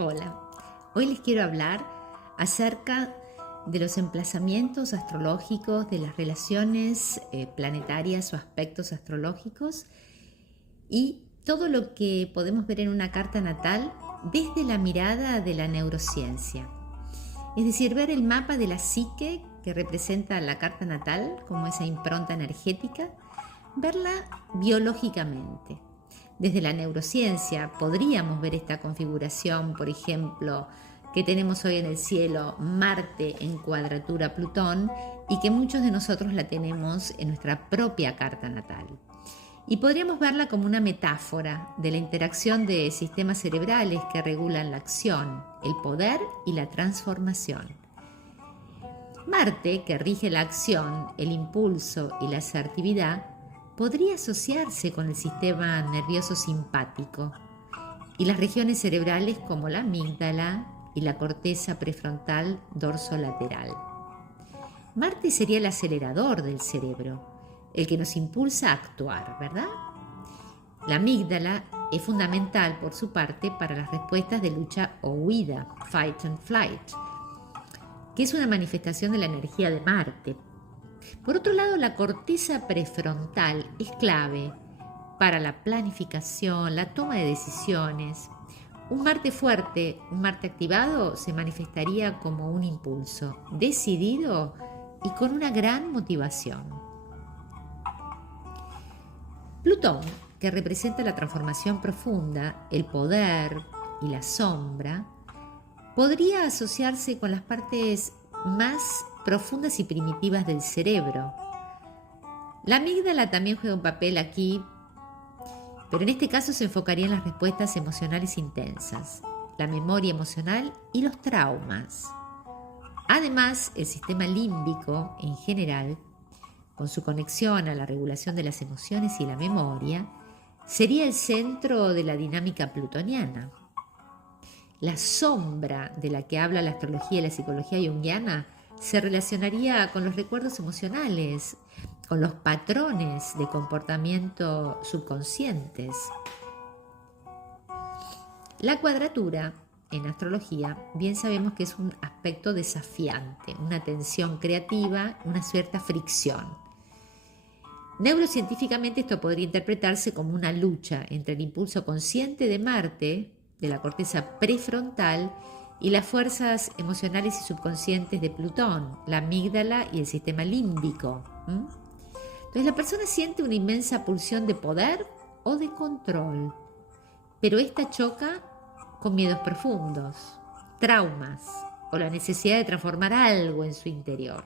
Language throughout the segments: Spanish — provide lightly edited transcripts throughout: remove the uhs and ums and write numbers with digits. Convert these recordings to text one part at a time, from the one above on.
Hola, hoy les quiero hablar acerca de los emplazamientos astrológicos, de las relaciones planetarias o aspectos astrológicos y todo lo que podemos ver en una carta natal desde la mirada de la neurociencia. Es decir, ver el mapa de la psique que representa la carta natal como esa impronta energética, verla biológicamente. Desde la neurociencia podríamos ver esta configuración, por ejemplo, que tenemos hoy en el cielo, Marte en cuadratura a Plutón, y que muchos de nosotros la tenemos en nuestra propia carta natal. Y podríamos verla como una metáfora de la interacción de sistemas cerebrales que regulan la acción, el poder y la transformación. Marte, que rige la acción, el impulso y la asertividad, podría asociarse con el sistema nervioso simpático y las regiones cerebrales como la amígdala y la corteza prefrontal dorsolateral. Marte sería el acelerador del cerebro, el que nos impulsa a actuar, ¿verdad? La amígdala es fundamental por su parte para las respuestas de lucha o huida, fight and flight, que es una manifestación de la energía de Marte. Por otro lado, la corteza prefrontal es clave para la planificación, la toma de decisiones. Un Marte fuerte, un Marte activado, se manifestaría como un impulso decidido y con una gran motivación. Plutón, que representa la transformación profunda, el poder y la sombra, podría asociarse con las partes más profundas y primitivas del cerebro. La amígdala también juega un papel aquí, pero en este caso se enfocaría en las respuestas emocionales intensas, la memoria emocional y los traumas. Además, el sistema límbico en general, con su conexión a la regulación de las emociones y la memoria, sería el centro de la dinámica plutoniana. La sombra de la que habla la astrología y la psicología junguiana se relacionaría con los recuerdos emocionales, con los patrones de comportamiento subconscientes. La cuadratura en astrología bien sabemos que es un aspecto desafiante, una tensión creativa, una cierta fricción. Neurocientíficamente esto podría interpretarse como una lucha entre el impulso consciente de Marte, de la corteza prefrontal, y las fuerzas emocionales y subconscientes de Plutón, la amígdala y el sistema límbico. Entonces la persona siente una inmensa pulsión de poder o de control, pero esta choca con miedos profundos, traumas o la necesidad de transformar algo en su interior.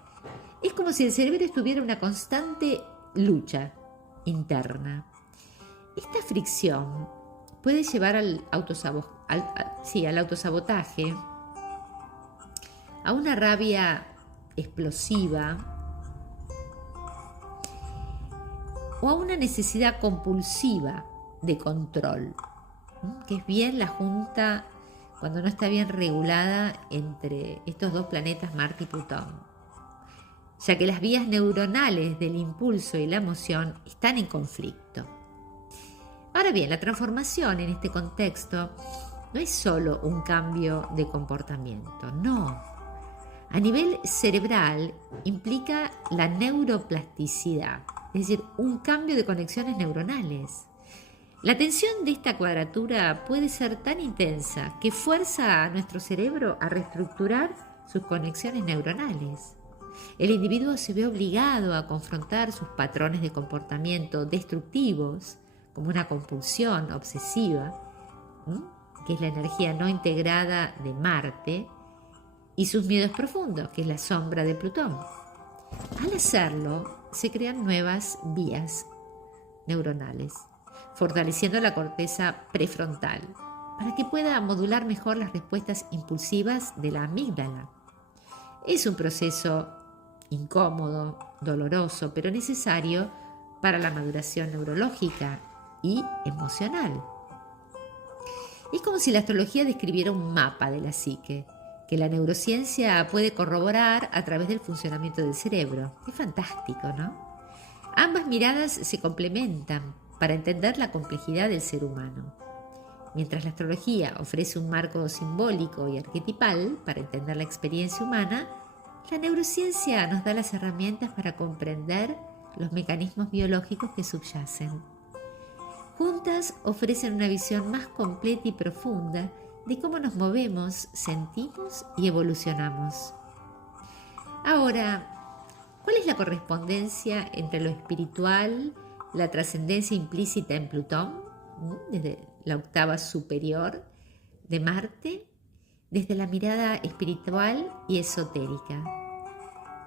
Es como si el cerebro estuviera en una constante lucha interna. Esta fricción puede llevar al autosabotaje, a una rabia explosiva o a una necesidad compulsiva de control, que es bien la junta cuando no está bien regulada entre estos dos planetas, Marte y Plutón, ya que las vías neuronales del impulso y la emoción están en conflicto. Ahora bien, la transformación en este contexto no es solo un cambio de comportamiento, no. A nivel cerebral implica la neuroplasticidad, es decir, un cambio de conexiones neuronales. La tensión de esta cuadratura puede ser tan intensa que fuerza a nuestro cerebro a reestructurar sus conexiones neuronales. El individuo se ve obligado a confrontar sus patrones de comportamiento destructivos, como una compulsión obsesiva, que es la energía no integrada de Marte, y sus miedos profundos, que es la sombra de Plutón. Al hacerlo, se crean nuevas vías neuronales, fortaleciendo la corteza prefrontal, para que pueda modular mejor las respuestas impulsivas de la amígdala. Es un proceso incómodo, doloroso, pero necesario para la maduración neurológica y emocional. Es como si la astrología describiera un mapa de la psique, que la neurociencia puede corroborar a través del funcionamiento del cerebro. Es fantástico, ¿no? Ambas miradas se complementan para entender la complejidad del ser humano. Mientras la astrología ofrece un marco simbólico y arquetipal para entender la experiencia humana, la neurociencia nos da las herramientas para comprender los mecanismos biológicos que subyacen. Juntas ofrecen una visión más completa y profunda de cómo nos movemos, sentimos y evolucionamos. Ahora, ¿cuál es la correspondencia entre lo espiritual, la trascendencia implícita en Plutón, desde la octava superior de Marte, desde la mirada espiritual y esotérica?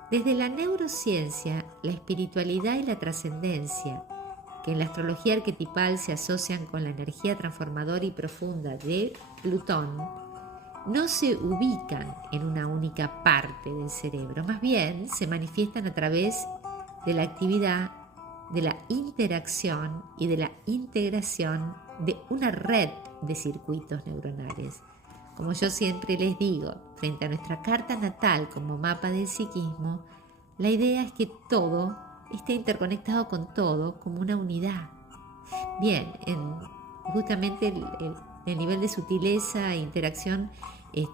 Desde la neurociencia, la espiritualidad y la trascendencia, que en la astrología arquetipal se asocian con la energía transformadora y profunda de Plutón, no se ubican en una única parte del cerebro, más bien se manifiestan a través de la actividad, de la interacción y de la integración de una red de circuitos neuronales. Como yo siempre les digo, frente a nuestra carta natal como mapa del psiquismo, la idea es que todo esté interconectado con todo como una unidad. Bien, justamente el nivel de sutileza e interacción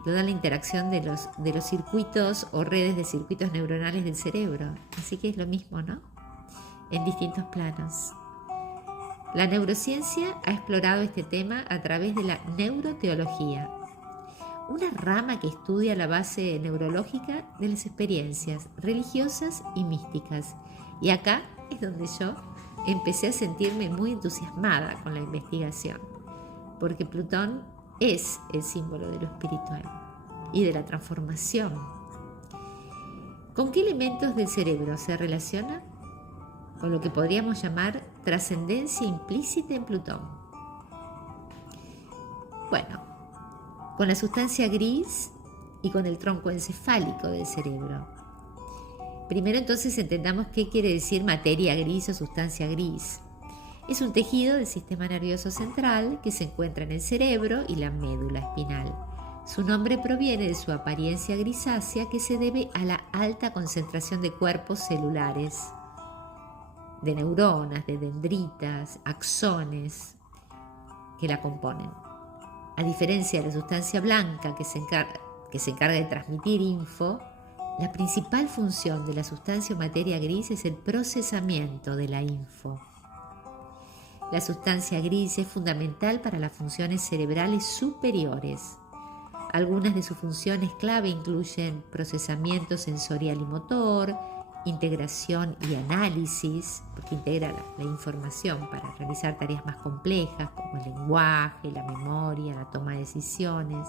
lo da la interacción de los circuitos o redes de circuitos neuronales del cerebro. Así que es lo mismo, ¿no? En distintos planos. La neurociencia ha explorado este tema a través de la neuroteología, una rama que estudia la base neurológica de las experiencias religiosas y místicas. Y acá es donde yo empecé a sentirme muy entusiasmada con la investigación, porque Plutón es el símbolo de lo espiritual y de la transformación. ¿Con qué elementos del cerebro se relaciona? Con lo que podríamos llamar trascendencia implícita en Plutón. Bueno, con la sustancia gris y con el tronco encefálico del cerebro. Primero entonces entendamos qué quiere decir materia gris o sustancia gris. Es un tejido del sistema nervioso central que se encuentra en el cerebro y la médula espinal. Su nombre proviene de su apariencia grisácea que se debe a la alta concentración de cuerpos celulares, de neuronas, de dendritas, axones que la componen. A diferencia de la sustancia blanca que se encarga de transmitir info, la principal función de la sustancia o materia gris es el procesamiento de la info. La sustancia gris es fundamental para las funciones cerebrales superiores. Algunas de sus funciones clave incluyen procesamiento sensorial y motor, integración y análisis, porque integra la información para realizar tareas más complejas como el lenguaje, la memoria, la toma de decisiones,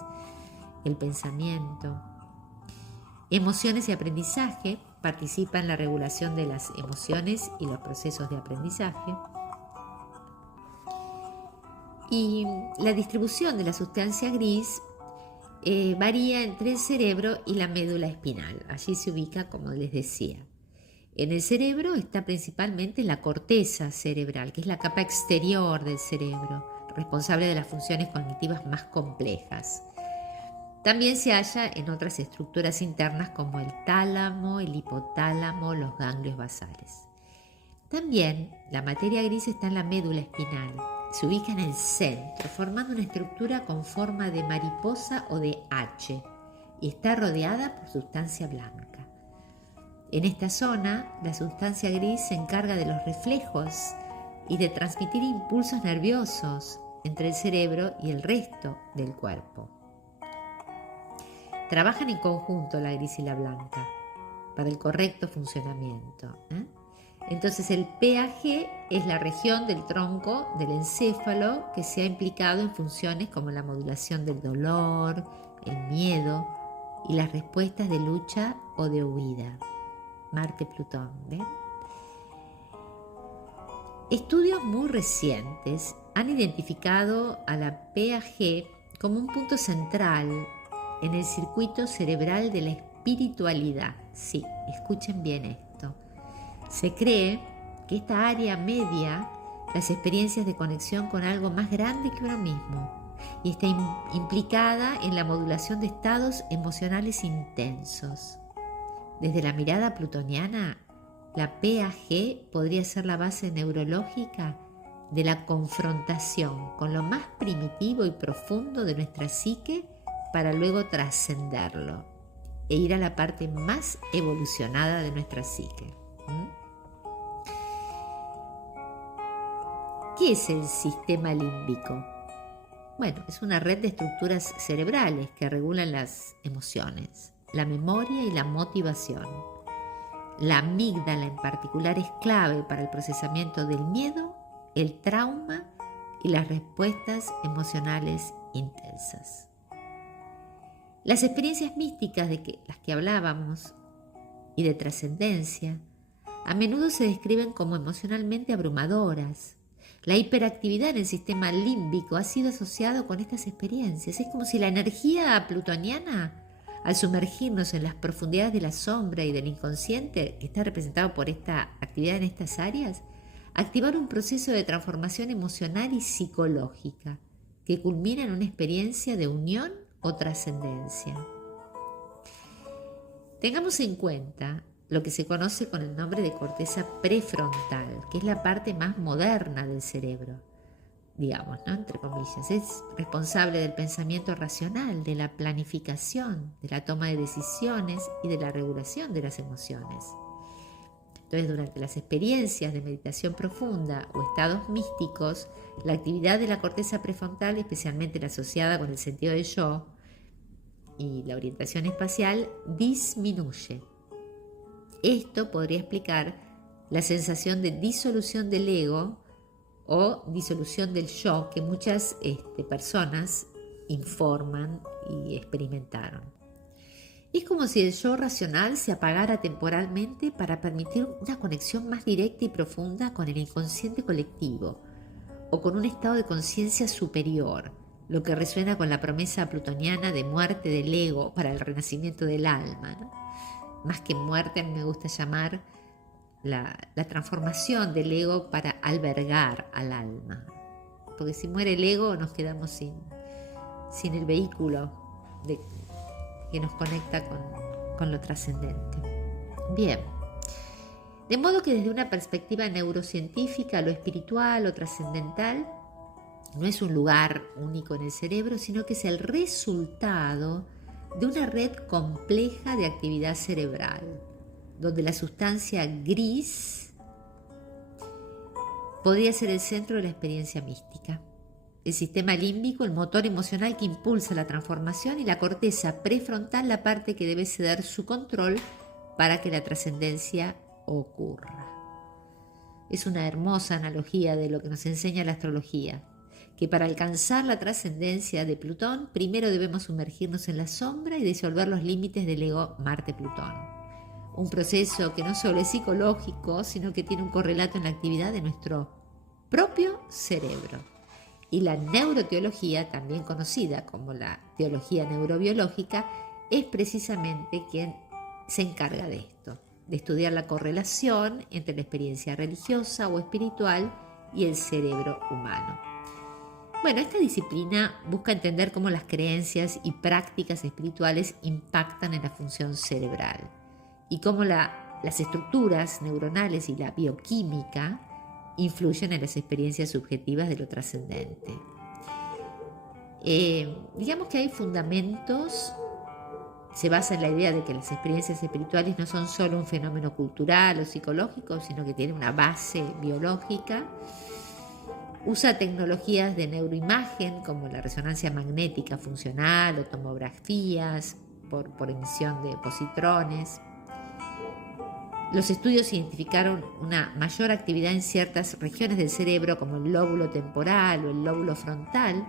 el pensamiento. Emociones y aprendizaje, participa en la regulación de las emociones y los procesos de aprendizaje. Y la distribución de la sustancia gris varía entre el cerebro y la médula espinal. Allí se ubica, como les decía. En el cerebro está principalmente la corteza cerebral, que es la capa exterior del cerebro, responsable de las funciones cognitivas más complejas. También se halla en otras estructuras internas como el tálamo, el hipotálamo, los ganglios basales. También la materia gris está en la médula espinal. Se ubica en el centro, formando una estructura con forma de mariposa o de H, y está rodeada por sustancia blanca. En esta zona, la sustancia gris se encarga de los reflejos y de transmitir impulsos nerviosos entre el cerebro y el resto del cuerpo. Trabajan en conjunto la gris y la blanca para el correcto funcionamiento. Entonces el PAG es la región del tronco del encéfalo que se ha implicado en funciones como la modulación del dolor, el miedo y las respuestas de lucha o de huida. Marte-Plutón, ¿ven? Estudios muy recientes han identificado a la PAG como un punto central en el circuito cerebral de la espiritualidad. Sí, escuchen bien esto. Se cree que esta área media las experiencias de conexión con algo más grande que uno mismo y está implicada en la modulación de estados emocionales intensos. Desde la mirada plutoniana, la PAG podría ser la base neurológica de la confrontación con lo más primitivo y profundo de nuestra psique para luego trascenderlo e ir a la parte más evolucionada de nuestra psique. ¿Qué es el sistema límbico? Bueno, es una red de estructuras cerebrales que regulan las emociones, la memoria y la motivación. La amígdala en particular es clave para el procesamiento del miedo, el trauma y las respuestas emocionales intensas. Las experiencias místicas de las que hablábamos y de trascendencia a menudo se describen como emocionalmente abrumadoras. La hiperactividad en el sistema límbico ha sido asociado con estas experiencias. Es como si la energía plutoniana, al sumergirnos en las profundidades de la sombra y del inconsciente, que está representado por esta actividad en estas áreas, activara un proceso de transformación emocional y psicológica que culmina en una experiencia de unión o trascendencia. Tengamos en cuenta lo que se conoce con el nombre de corteza prefrontal, que es la parte más moderna del cerebro, digamos, ¿no? Entre comillas. Es responsable del pensamiento racional, de la planificación, de la toma de decisiones y de la regulación de las emociones. Entonces, durante las experiencias de meditación profunda o estados místicos, la actividad de la corteza prefrontal, especialmente la asociada con el sentido del yo y la orientación espacial, disminuye. Esto podría explicar la sensación de disolución del ego o disolución del yo que muchas personas informan y experimentaron. Es como si el yo racional se apagara temporalmente para permitir una conexión más directa y profunda con el inconsciente colectivo o con un estado de conciencia superior, lo que resuena con la promesa plutoniana de muerte del ego para el renacimiento del alma, ¿no? Más que muerte, a mí me gusta llamar la transformación del ego para albergar al alma. Porque si muere el ego nos quedamos sin el vehículo que nos conecta con lo trascendente. Bien, de modo que desde una perspectiva neurocientífica, lo espiritual o trascendental no es un lugar único en el cerebro, sino que es el resultado de una red compleja de actividad cerebral, donde la sustancia gris podría ser el centro de la experiencia mística. El sistema límbico, el motor emocional que impulsa la transformación, y la corteza prefrontal, la parte que debe ceder su control para que la trascendencia ocurra. Es una hermosa analogía de lo que nos enseña la astrología, que para alcanzar la trascendencia de Plutón, primero debemos sumergirnos en la sombra y disolver los límites del ego Marte-Plutón. Un proceso que no solo es psicológico, sino que tiene un correlato en la actividad de nuestro propio cerebro. Y la neuroteología, también conocida como la teología neurobiológica, es precisamente quien se encarga de esto, de estudiar la correlación entre la experiencia religiosa o espiritual y el cerebro humano. Bueno, esta disciplina busca entender cómo las creencias y prácticas espirituales impactan en la función cerebral y cómo las estructuras neuronales y la bioquímica influyen en las experiencias subjetivas de lo trascendente. Digamos que hay fundamentos, se basa en la idea de que las experiencias espirituales no son solo un fenómeno cultural o psicológico, sino que tienen una base biológica. Usa tecnologías de neuroimagen como la resonancia magnética funcional o tomografías por emisión de positrones. Los estudios identificaron una mayor actividad en ciertas regiones del cerebro como el lóbulo temporal o el lóbulo frontal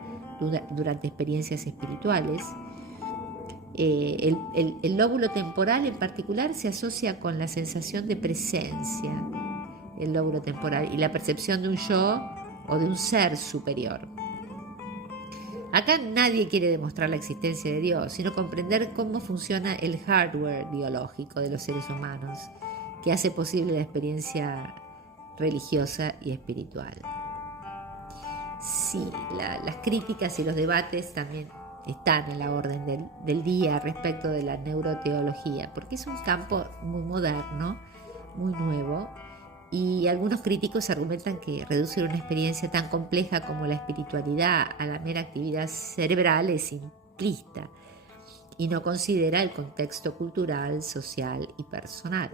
durante experiencias espirituales. El lóbulo temporal en particular se asocia con la sensación de presencia, el lóbulo temporal, y la percepción de un yo o de un ser superior. Acá nadie quiere demostrar la existencia de Dios, sino comprender cómo funciona el hardware biológico de los seres humanos, que hace posible la experiencia religiosa y espiritual. Sí, las críticas y los debates también están en la orden del día respecto de la neuroteología, porque es un campo muy moderno, muy nuevo, Y algunos críticos argumentan que reducir una experiencia tan compleja como la espiritualidad a la mera actividad cerebral es simplista y no considera el contexto cultural, social y personal.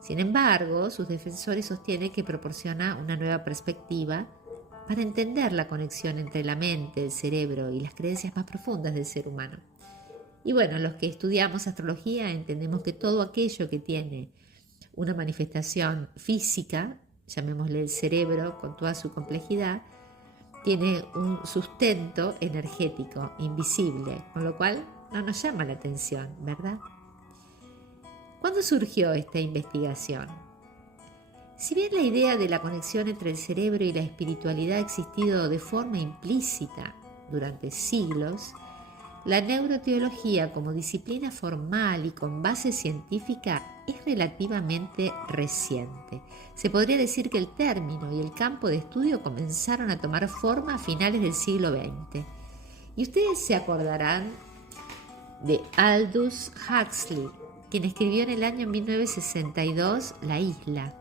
Sin embargo, sus defensores sostienen que proporciona una nueva perspectiva para entender la conexión entre la mente, el cerebro y las creencias más profundas del ser humano. Y bueno, los que estudiamos astrología entendemos que todo aquello que tiene una manifestación física, llamémosle el cerebro con toda su complejidad, tiene un sustento energético invisible, con lo cual no nos llama la atención, ¿verdad? ¿Cuándo surgió esta investigación? Si bien la idea de la conexión entre el cerebro y la espiritualidad ha existido de forma implícita durante siglos, la neuroteología como disciplina formal y con base científica es relativamente reciente. Se podría decir que el término y el campo de estudio comenzaron a tomar forma a finales del siglo XX. Y ustedes se acordarán de Aldous Huxley, quien escribió en el año 1962 La Isla.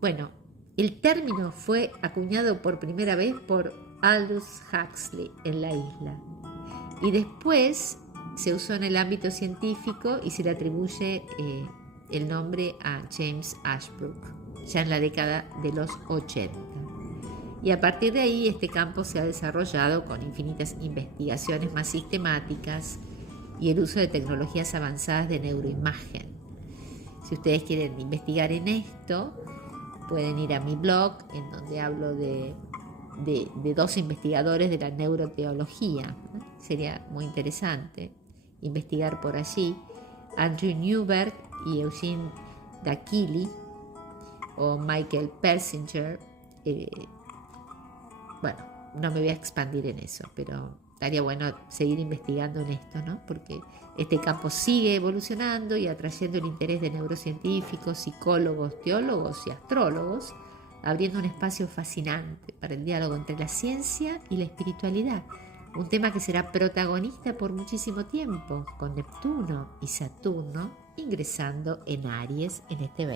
Bueno, el término fue acuñado por primera vez por Aldous Huxley en La Isla y después se usó en el ámbito científico y se le atribuye el nombre a James Ashbrook ya en la década de los 80. Y a partir de ahí este campo se ha desarrollado con infinitas investigaciones más sistemáticas y el uso de tecnologías avanzadas de neuroimagen. Si ustedes quieren investigar en esto, pueden ir a mi blog, en donde hablo de dos investigadores de la neuroteología. Sería muy interesante investigar por allí. Andrew Newberg y Eugene Daquili o Michael Persinger. Bueno, no me voy a expandir en eso, pero estaría bueno seguir investigando en esto, ¿no? Porque este campo sigue evolucionando y atrayendo el interés de neurocientíficos, psicólogos, teólogos y astrólogos, abriendo un espacio fascinante para el diálogo entre la ciencia y la espiritualidad, un tema que será protagonista por muchísimo tiempo, con Neptuno y Saturno ingresando en Aries en este